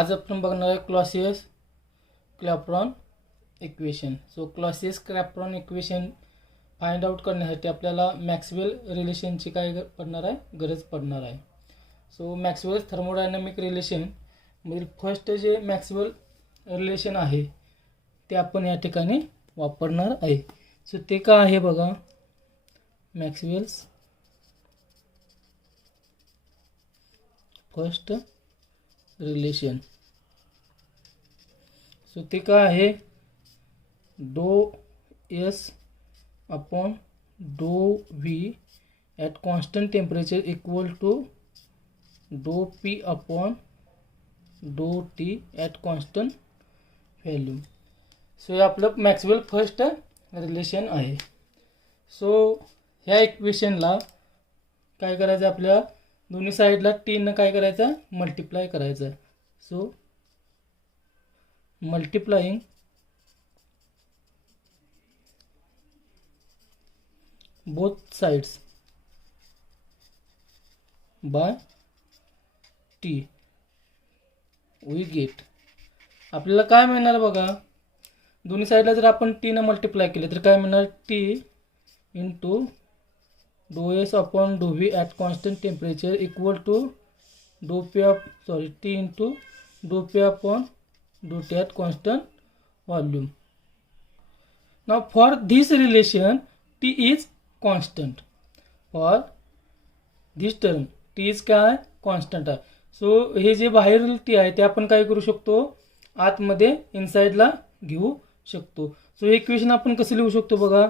आज आपण बघणार आहे Clausius Clapeyron equation. So Clausius Clapeyron equation find out करण्यासाठी आपल्याला मॅक्सवेल रिलेशनची काय गरज पडणार आहे. सो मॅक्सवेल थर्मोडायनामिक रिलेशन मधील फर्स्ट जे मॅक्सवेल रिलेशन आहे ते आपण या ठिकाणी वापरणार आहे. सो ते काय आहे बघा, मॅक्सवेल्स फर्स्ट रिलेशन. सो ते काय आहे, डो एस अपॉन डो V at constant temperature equal to do P upon डो T at constant value. So हे आपलं मॅक्सवेल फर्स्ट रिलेशन आहे. सो ह्या इक्वेशनला काय करायचं, आपल्या दोन्ही साईडला टीनं काय करायचं, मल्टिप्लाय करायचं. So multiplying both sides by T we get. आपल्याला काय मिळणार बघा, दोन्ही साईडला जर आपण टीनं मल्टिप्लाय केले तर काय मिळणार, टी इंटू डो एस अपॉन डो V at constant temperature equal to do P T into डो पी अपॉन डो T at constant volume. Now for this relation T is constant. For this term T is काय, constant आहे. So हे जे बाहेरील T आहे ते आपण काय करू शकतो, आतमध्ये इनसाइडला घेऊ शकतो. सो हे इक्वेशन आपण कसं लिहू शकतो बघा,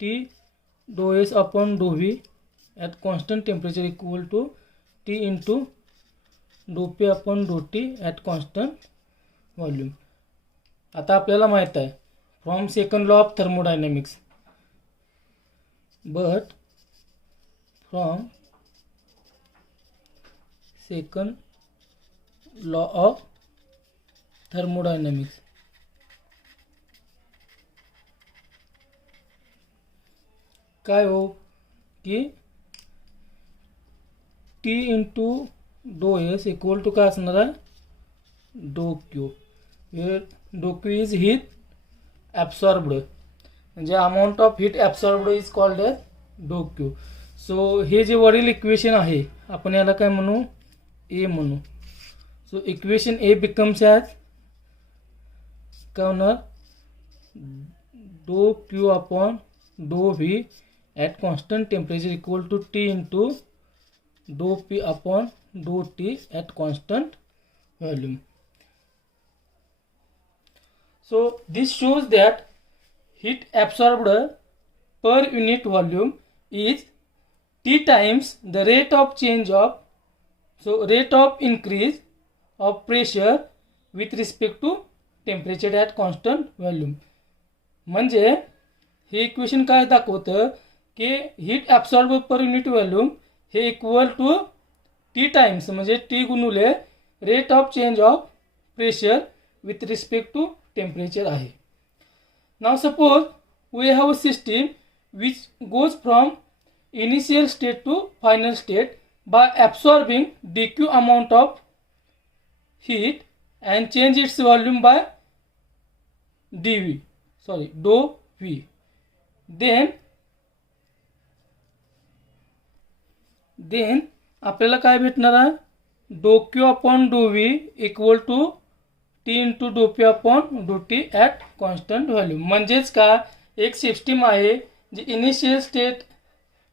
टी डो एस अपॉन डो V at constant temperature equal to T into डो पी अपॉन डो टी ॲट कॉन्स्टंट व्हॉल्यूम. आता आपल्याला माहीत आहे from second law of thermodynamics, but from second law of thermodynamics काय हो की टी इंटू डो एस इक्वल टू काय असणार आहे, डो क्यू. हे D Q is heat absorbed, म्हणजे amount of heat absorbed is called as D Q. So हे जे वरील इक्वेशन आहे आपण याला काय म्हणू, ए म्हणू. सो इक्वेशन ए बिकम्स ॲज काय होणार, डो क्यू अपॉन डो V at constant temperature equal to T into dou P upon dou T at constant volume. So this shows that heat absorbed per unit volume is T times the rate of change of, so rate of increase of pressure with respect to temperature at constant volume. म्हणजे हे equation काय दाखवतं की heat absorb per unit volume हे equal to T times, म्हणजे T गुणुले rate of change of pressure with respect to temperature आहे. Now suppose we have a system which goes from initial state to final state by absorbing D Q amount of heat and change its volume by do V. Then आपल्याला काय भेटणार आहे, डो Q upon डो V equal to T into डो P upon डो T at constant volume. म्हणजेच का एक सिस्टीम आहे जी इनिशियल स्टेट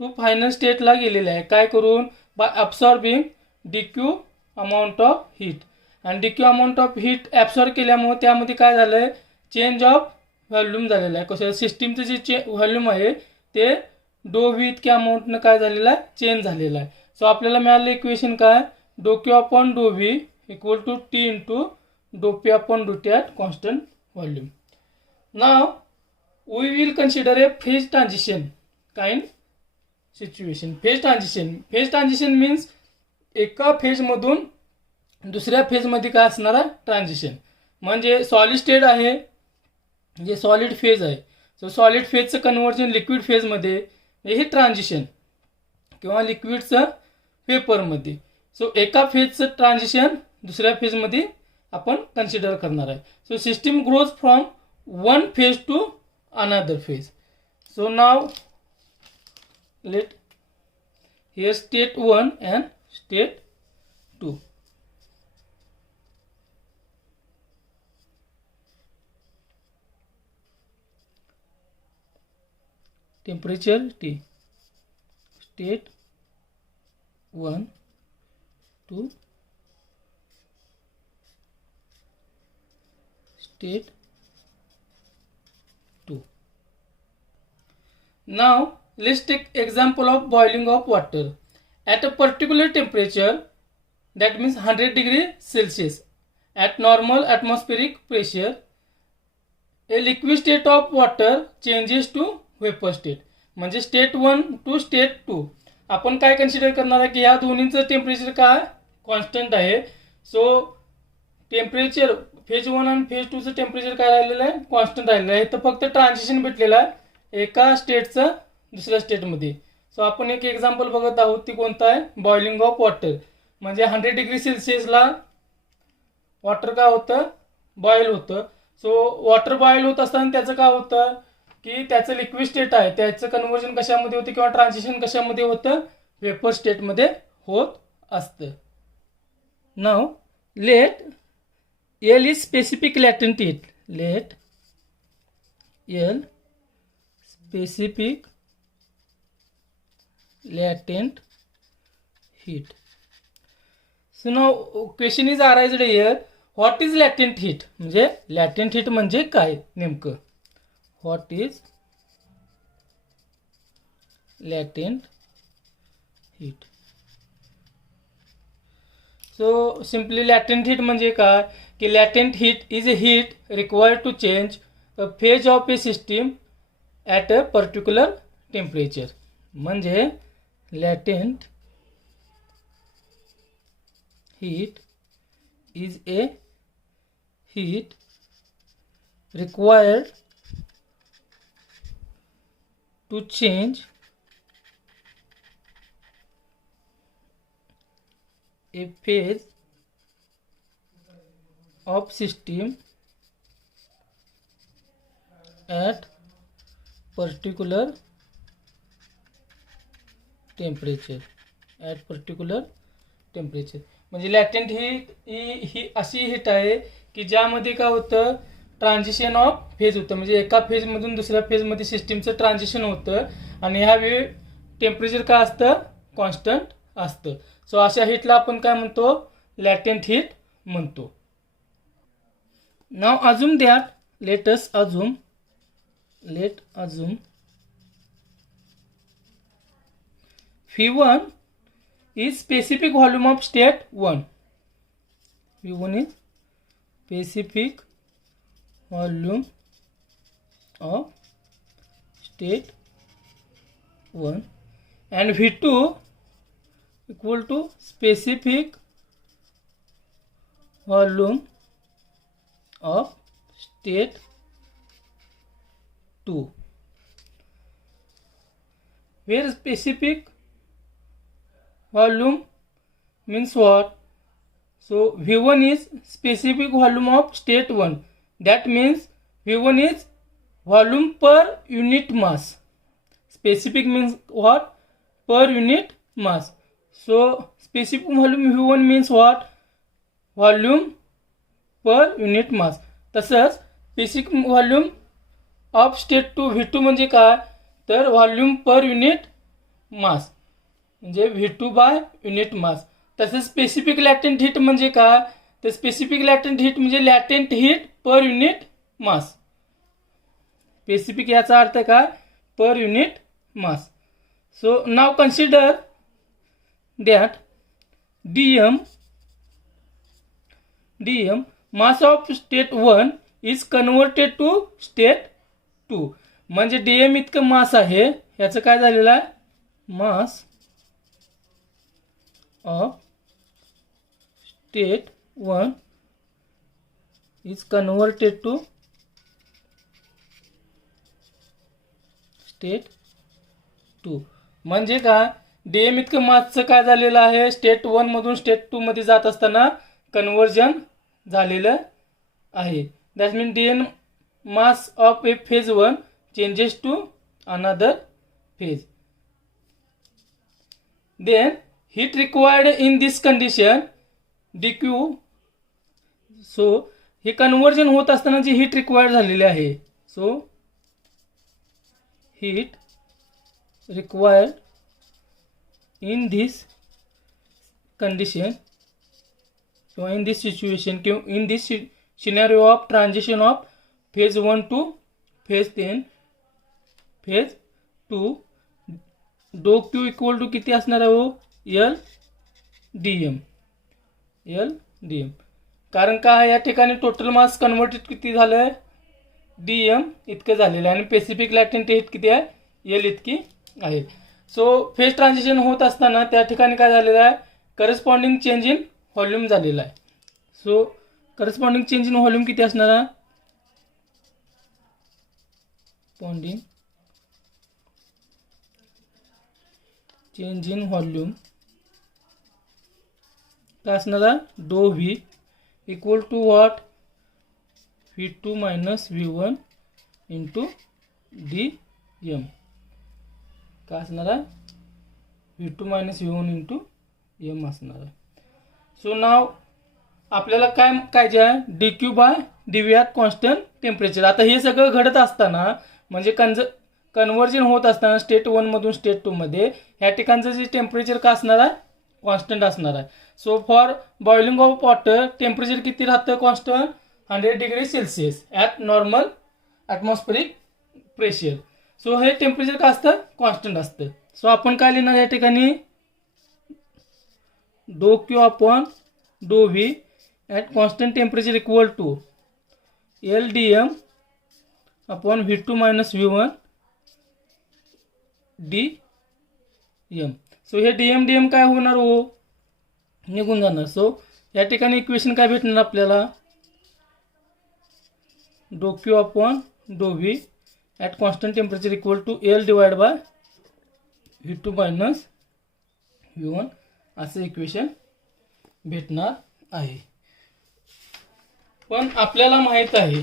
टू फायनल स्टेटला गेलेली आहे, काय करून, by absorbing D Q amount of heat. आणि D Q amount of heat absorb केल्यामुळे त्यामध्ये काय झालं आहे, चेंज ऑफ व्हॉल्यूम झालेलं आहे. कसं सिस्टीमचं जे व्हॉल्यूम आहे ते डो व्ही इतक्या अमाऊंटनं काय झालेलं आहे, चेंज झालेलं आहे. सो आपल्याला मिळालं इक्वेशन काय, डो क्यू अपॉन डो V equal to T into डो पी अपॉन डो T at constant volume. Now we will consider a phase transition kind situation. Phase transition means एका फेजमधून दुसऱ्या फेजमध्ये काय असणार आहे, ट्रान्झिशन. म्हणजे सॉलिड स्टेट आहे, जे सॉलिड फेज आहे. सो सॉलिड फेजचं कन्व्हर्जन लिक्विड फेजमध्ये हे ट्रान्झिशन किंवा लिक्विडचं पेपरमध्ये. सो एका फेजचं ट्रान्झिशन दुसऱ्या फेजमध्ये आपण कन्सिडर करणार आहे. So system grows from one phase two another phase. So now let here state 1 and state 2. Temperature T. State 1 to state 2. Now let's take example of boiling of water at a particular temperature, that means 100 degree Celsius, at normal atmospheric pressure. A liquid state of water changes to vapor state. म्हणजे state 1 to state 2. आपण काय consider करणार आहे की या दोन्हीचं temperature काय constant आहे. So temperature phase 1 आणि फेज 2चं टेम्परेचर काय राहिलेलं आहे, कॉन्स्टंट राहिलेलं आहे. तर फक्त ट्रान्झिशन भेटलेलं आहे एका स्टेटचं दुसऱ्या स्टेटमध्ये. सो आपण एक एक्झाम्पल बघत आहोत, ती कोणतं आहे, बॉइलिंग ऑफ वॉटर. म्हणजे 100 डिग्री सेल्सिअसला वॉटर काय होतं, बॉईल होतं. सो वॉटर बॉईल होत असताना त्याचं काय होतं की त्याचं लिक्विड स्टेट आहे, त्याचं कन्व्हर्जन कशामध्ये होतं किंवा ट्रान्झिशन कशामध्ये होतं, वेपर स्टेटमध्ये होत असतं. Now let L is specific latent heat. Let L specific latent heat. So now question is arised here, what is latent heat. म्हणजे latent heat म्हणजे काय नेमकं, what is latent heat. So simply latent heat म्हणजे काय की latent heat is a heat required to change a phase of a system at a particular temperature. म्हणजे latent heat is a heat required to change a phase of system at particular temperature. At particular temperature म्हणजे latent heat ही अशी heat आहे की ज्यामध्ये काय होतं, transition of phase होतं. म्हणजे एका फेजमधून दुसऱ्या फेजमध्ये सिस्टीमचं ट्रान्झिशन होतं आणि ह्यावेळी टेम्परेचर काय असतं, कॉन्स्टंट असतं. सो अशा हीटला आपण काय म्हणतो, लॅटेंट हीट म्हणतो. Now assume that let assume V1 is specific volume of state 1. V1 is specific volume of state 1 and V2 equal to specific volume of state 2. Where specific volume means what? So V1 is specific volume of state 1. That means V1 is volume per unit mass. Specific means what? Per unit mass. So specific volume V1 means what? Volume per unit mass. तसंच specific volume of state 2 V2 म्हणजे काय, तर volume पर unit मास म्हणजे V2 bye unit मास. तसेच specific latent heat म्हणजे काय, तर specific latent heat म्हणजे latent heat per unit mass. Specific याचा अर्थ काय, per unit mass. So now consider that dm mass of state 1 is converted to state 2. म्हणजे dm इतकं मास आहे, याचं काय झालेलं आहे, मास of state 1 is converted to state 2. म्हणजे काय, डीएम इतकं मासचं काय झालेलं आहे, स्टेट 1 मधून स्टेट 2 मध्ये जात असताना कन्व्हर्जन झालेलं आहे. That mean dn mass of a phase 1 changes to another phase. Then heat required in this condition dq. So हे कन्वर्जन होत असताना जी हीट रिक्वायर्ड झालेली आहे, so heat required in this condition किंवा इन दिस सिच्युएशन किंवा in this scenario of transition of phase 1 two phase 10 phase 2 डो Q equal to किती असणार आहे हो, एल डी एम. कारण का या ठिकाणी टोटल मास कन्वर्टेड किती झालं आहे, डी एम इतकं झालेलं आहे आणि स्पेसिफिक लॅटेंट हीट किती आहे, एल इतकी आहे. सो फेज ट्रान्झिशन होत असताना त्या ठिकाणी काय झालेलं आहे, करस्पॉन्डिंग चेंज इन व्हॉल्यूम झालेला आहे. So corresponding change in volume किती असणार आहे, करस्पॉन्डिंग चेंज इन व्हॉल्यूम काय असणार आहे, D V equal to what, V2 minus V1 into D M. काय असणार आहे, V2 minus V1 into M असणार आहे. सो नाव आपल्याला काय पाहिजे आहे, D Q by D V at constant temperature. आता हे सगळं घडत असताना म्हणजे कन्वर्जन होत असताना स्टेट 1 मधून स्टेट 2 मध्ये ह्या ठिकाणचं जे टेम्परेचर का असणार आहे, कॉन्स्टंट असणार आहे. So for boiling of water temperature किती राहतं, constant 100 degree Celsius at normal atmospheric pressure. So हे टेम्परेचर का असतं, कॉन्स्टंट असतं. सो आपण काय लिहिणार या ठिकाणी, डो क्यू अपॉन डो V at constant temperature equal to L D M upon V2 minus V1 D M. So हे डी एम काय होणार हो, निघून जाणार. सो या ठिकाणी इक्वेशन काय भेटणार आपल्याला, डो क्यू अपॉन डो V at constant temperature equal to L divide by V2 minus V1 असं इक्वेशन भेटणार आहे. पण आपल्याला माहीत आहे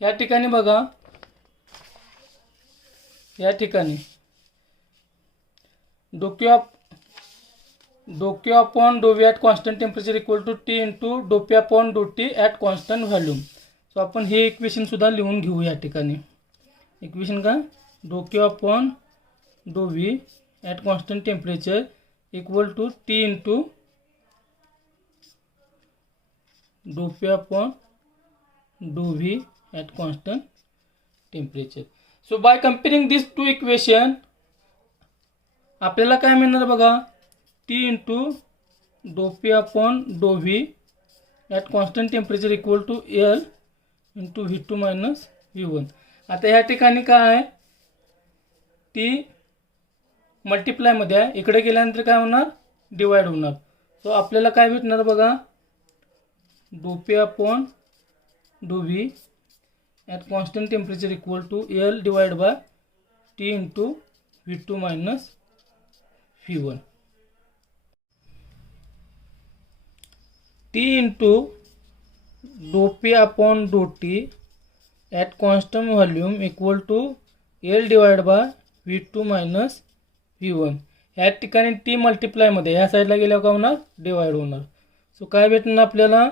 या ठिकाणी बघा, या ठिकाणी डो क्यू अपॉन डो V at constant temperature equal to T into डो पी अपॉन डो T at constant volume. So आपण हे इक्वेशन सुद्धा लिहून घेऊ या ठिकाणी. इक्वेशन का, डो क्यू अपॉन डो V at constant temperature equal to T into डो पी अपॉन डो V at constant temperature. So by comparing this to equation आपल्याला काय मिळणार बघा, टी इंटू डो पी अपॉन डो V at constant temperature equal to L into V2 minus V1. आता ह्या ठिकाणी काय आहे, टी मल्टिप्लायमध्ये आहे, इकडे गेल्यानंतर काय होणार, डिवाइड होणार. सो आपल्याला काय भेटणार बघा, डो पी अपॉन डो V at constant temperature equal to L divide by T into V2 minus V1. T into डो पी अपॉन डो T at constant volume equal to L divide by V2 minus V1. ह्या ठिकाणी T मल्टिप्लायमध्ये ह्या साईडला गेल्यावर काय होणार, divide होणार. सो काय भेटणार आपल्याला,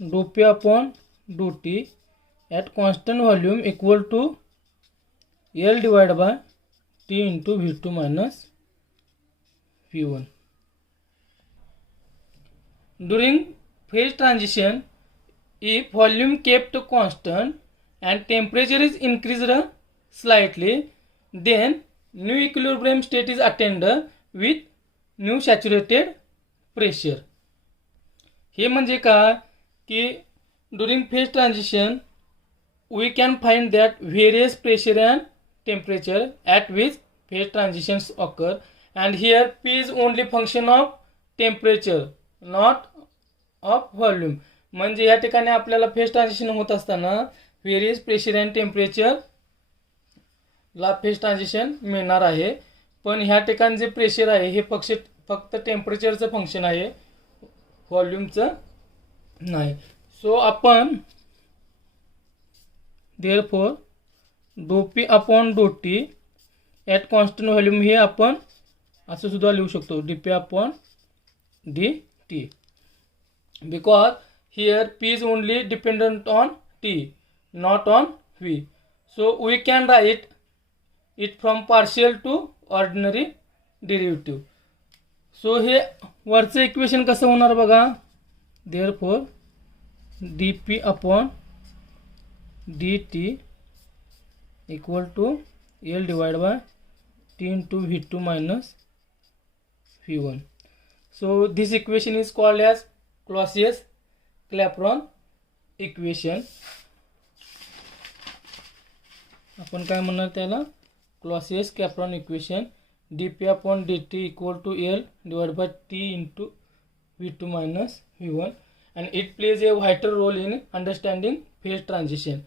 डो पी अपॉन डो T at constant volume equal to L divide by T into V2 minus V1. During phase transition, if volume kept constant and temperature is increased slightly, then new equilibrium state is attained with new saturated pressure. हे म्हणजे काय की during phase transition we can find that various pressure and temperature at which phase transitions occur, and here P is only function of temperature not of volume. म्हणजे या ठिकाणी आपल्याला phase transition होत असताना व्हेरियस प्रेशर अँड टेम्परेचर ला phase transition मिळणार आहे. पण ह्या ठिकाणी जे प्रेशर आहे हे फक्त टेम्परेचरचं फंक्शन आहे, व्हॉल्यूमचं नाही. सो आपण देअरफॉर डो पी अपॉन डो टी ॲट कॉन्स्टंट व्हॉल्यूम हे आपण असं सुद्धा लिहू शकतो, D P upon D T, because here P is only dependent on T, not on V. So we can write it from partial to ordinary derivative. So हे वरचं equation कसं होणार बघा. Therefore D P upon D T equal to L divide by T into V two minus V one. So this equation is called as Clausius Clapeyron equation. आपण काय म्हणणार त्याला, Clausius Clapeyron equation. D P upon D T equal to L divide by T into V two minus V one, and it plays a vital role in understanding phase transition.